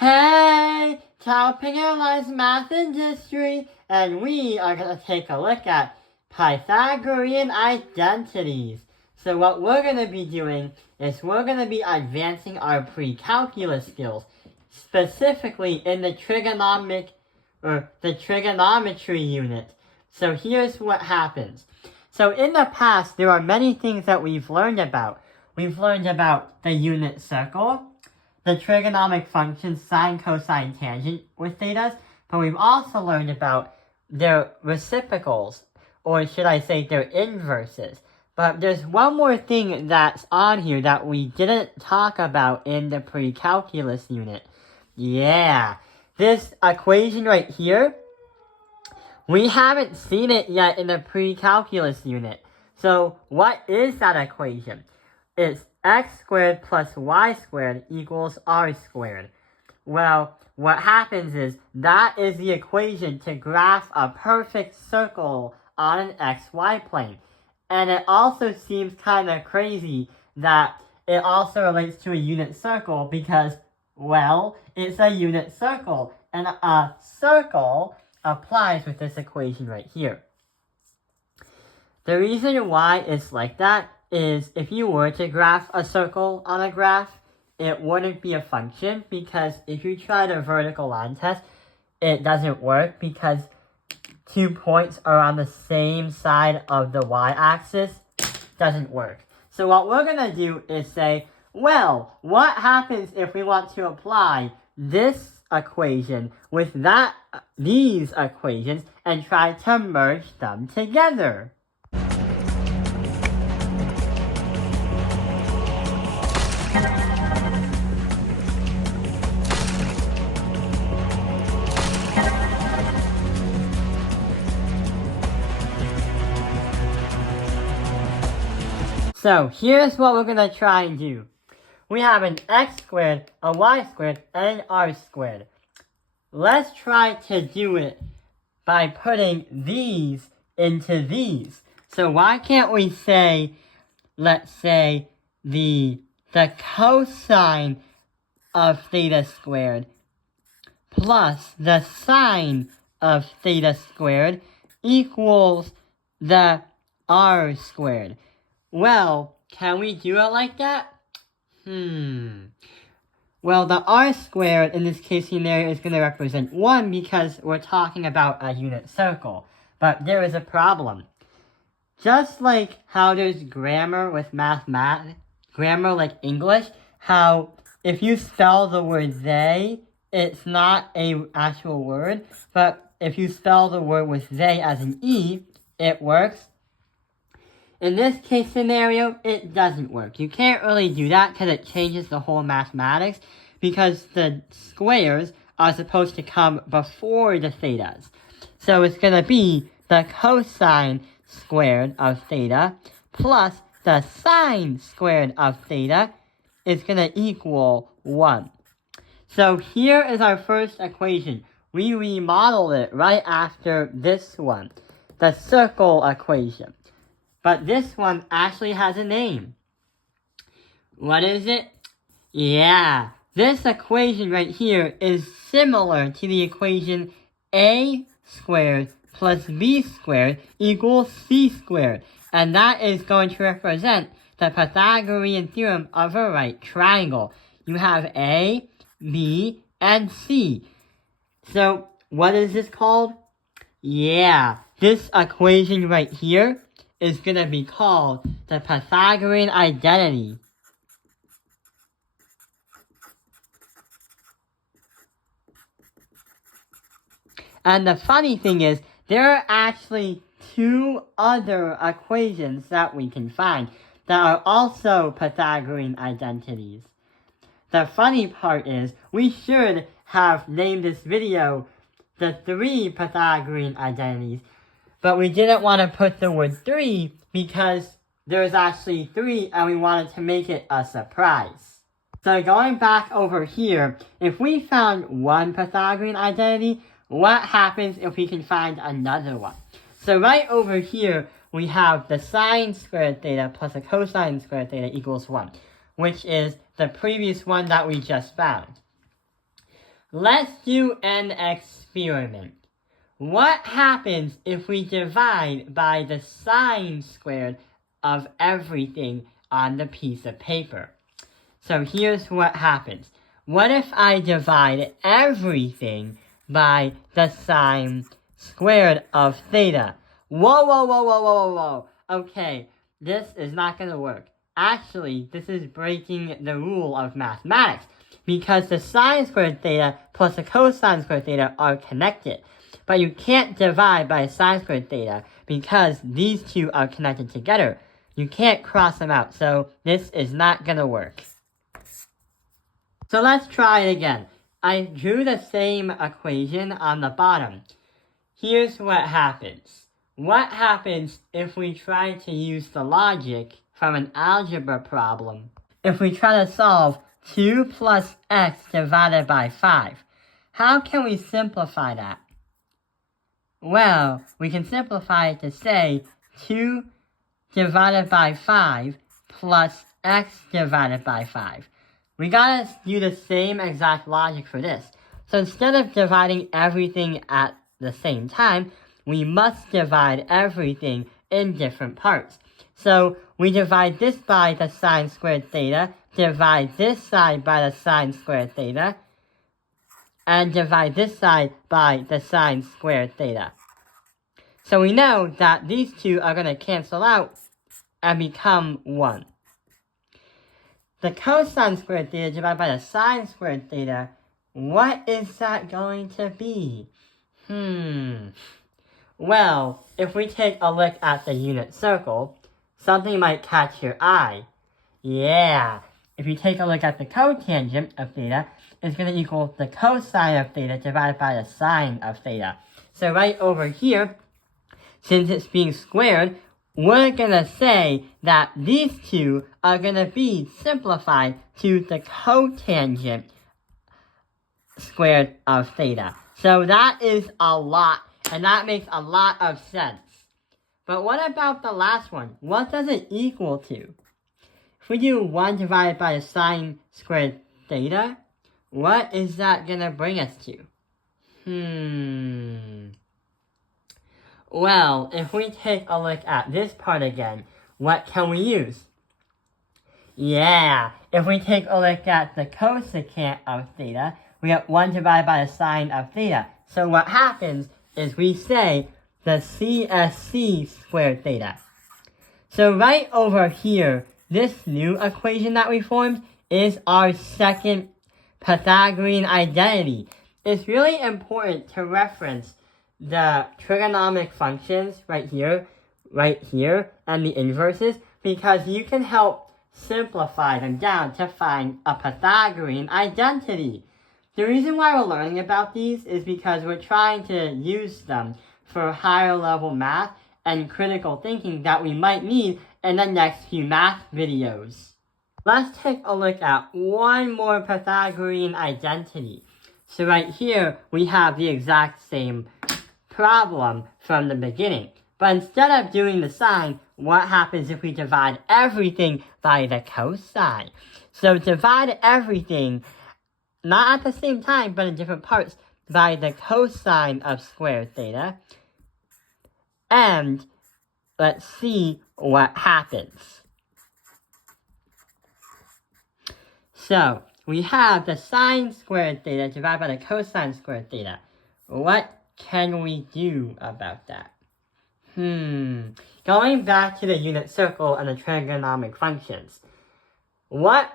Hey, Pythagorean Math and History, and we are going to take a look at Pythagorean Identities. So what we're going to be doing is we're going to be advancing our pre-calculus skills, specifically in the trigonometry unit. So here's what happens. So in the past, there are many things that we've learned about. We've learned about the unit circle, the trigonomic functions sine, cosine, tangent with thetas, but we've also learned about their reciprocals, or should I say their inverses. But there's one more thing that's on here that we didn't talk about in the pre-calculus unit. Yeah, this equation right here, we haven't seen it yet in the pre-calculus unit. So what is that equation? It's x squared plus y squared equals r squared. Well, what happens is that is the equation to graph a perfect circle on an xy plane. And it also seems kind of crazy that it also relates to a unit circle because, well, it's a unit circle. And a circle applies with this equation right here. The reason why it's like that is if you were to graph a circle on a graph, it wouldn't be a function, because if you try the vertical line test, it doesn't work because 2 points are on the same side of the y-axis. Doesn't work. So what we're going to do is say, well, what happens if we want to apply this equation with these equations and try to merge them together? So here's what we're going to try and do. We have an x squared, a y squared, and an r squared. Let's try to do it by putting these into these. So why can't we say, let's say, the cosine of theta squared plus the sine of theta squared equals the r squared. Well, can we do it like that? Well, the r squared in this case scenario is going to represent 1 because we're talking about a unit circle. But there is a problem. Just like how there's grammar with mathematics, grammar like English, how if you spell the word they, it's not an actual word, but if you spell the word with they as an E, it works. In this case scenario, it doesn't work. You can't really do that because it changes the whole mathematics, because the squares are supposed to come before the thetas. So it's going to be the cosine squared of theta plus the sine squared of theta is going to equal 1. So here is our first equation. We remodeled it right after this one, the circle equation. But this one actually has a name. What is it? Yeah, this equation right here is similar to the equation a squared plus b squared equals c squared. And that is going to represent the Pythagorean theorem of a right triangle. You have a, b, and c. So what is this called? Yeah, this equation right here is going to be called the Pythagorean identity. And the funny thing is, there are actually 2 other equations that we can find that are also Pythagorean identities. The funny part is, we should have named this video the 3 Pythagorean identities, but we didn't want to put the word 3 because there's actually 3 and we wanted to make it a surprise. So going back over here, if we found one Pythagorean identity, what happens if we can find another one? So right over here, we have the sine squared theta plus the cosine squared theta equals 1, which is the previous one that we just found. Let's do an experiment. What happens if we divide by the sine squared of everything on the piece of paper? So here's what happens. What if I divide everything by the sine squared of theta? Whoa. Okay, this is not going to work. Actually, this is breaking the rule of mathematics because the sine squared theta plus the cosine squared theta are connected. But you can't divide by sine squared theta because these two are connected together. You can't cross them out, so this is not going to work. So let's try it again. I drew the same equation on the bottom. Here's what happens. What happens if we try to use the logic from an algebra problem? If we try to solve 2 plus x divided by 5, how can we simplify that? Well, we can simplify it to say 2 divided by 5 plus x divided by 5. We gotta do the same exact logic for this. So instead of dividing everything at the same time, we must divide everything in different parts. So we divide this by the sine squared theta, divide this side by the sine squared theta, and divide this side by the sine squared theta. So we know that these two are going to cancel out and become 1. The cosine squared theta divided by the sine squared theta, what is that going to be? Well, if we take a look at the unit circle, something might catch your eye. Yeah, if you take a look at the cotangent of theta, it's going to equal the cosine of theta divided by the sine of theta. So right over here, since it's being squared, we're going to say that these two are going to be simplified to the cotangent squared of theta. So that is a lot, and that makes a lot of sense. But what about the last one? What does it equal to? If we do 1 divided by the sine squared theta, what is that going to bring us to? Well, if we take a look at this part again, what can we use? Yeah, if we take a look at the cosecant of theta, we get 1 divided by the sine of theta. So what happens is we say the CSC squared theta. So right over here, this new equation that we formed is our second Pythagorean identity. It's really important to reference the trigonometric functions right here, and the inverses, because you can help simplify them down to find a Pythagorean identity. The reason why we're learning about these is because we're trying to use them for higher level math and critical thinking that we might need in the next few math videos. Let's take a look at one more Pythagorean identity. So right here, we have the exact same problem from the beginning. But instead of doing the sine, what happens if we divide everything by the cosine? So divide everything, not at the same time, but in different parts, by the cosine of squared theta. And let's see what happens. So we have the sine squared theta divided by the cosine squared theta. What can we do about that? Going back to the unit circle and the trigonometric functions. What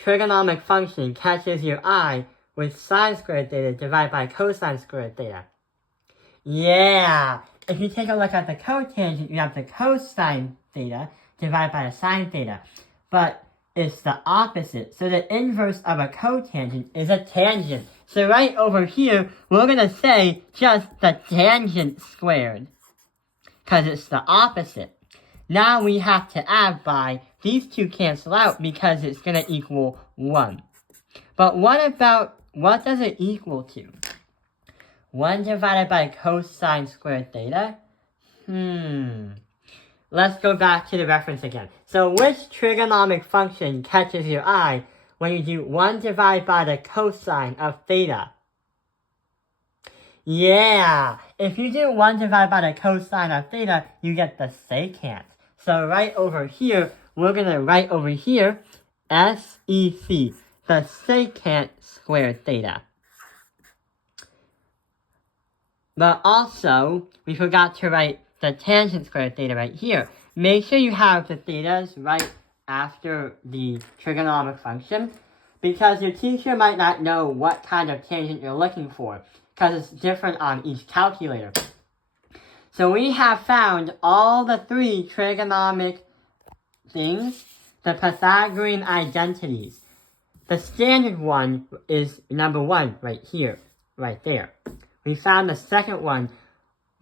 trigonometric function catches your eye with sine squared theta divided by cosine squared theta? Yeah, if you take a look at the cotangent, you have the cosine theta divided by the sine theta. But it's the opposite. So the inverse of a cotangent is a tangent. So right over here, we're going to say just the tangent squared, because it's the opposite. Now we have to add by. These two cancel out because it's going to equal 1. But what does it equal to? 1 divided by cosine squared theta? Let's go back to the reference again. So which trigonometric function catches your eye when you do 1 divided by the cosine of theta? Yeah, if you do 1 divided by the cosine of theta, you get the secant. So right over here, we're going to write over here, SEC, the secant squared theta. But also, we forgot to write the tangent squared theta right here. Make sure you have the thetas right after the trigonometric function, because your teacher might not know what kind of tangent you're looking for, because it's different on each calculator. So we have found all the 3 trigonometric things, the Pythagorean identities. The standard one is number 1 right here, right there. We found the second one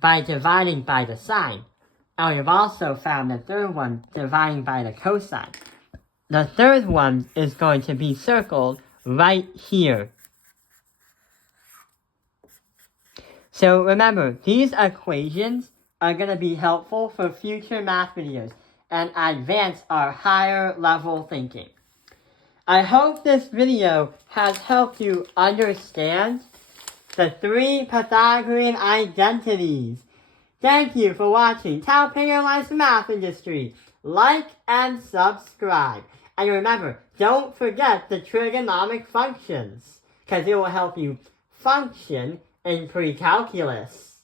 by dividing by the sine. And we've also found the third one dividing by the cosine. The third one is going to be circled right here. So remember, these equations are going to be helpful for future math videos and advance our higher level thinking. I hope this video has helped you understand the 3 Pythagorean identities. Thank you for watching Taopinger Life's Math Industry. Like and subscribe. And remember, don't forget the trigonometric functions, because it will help you function in pre-calculus.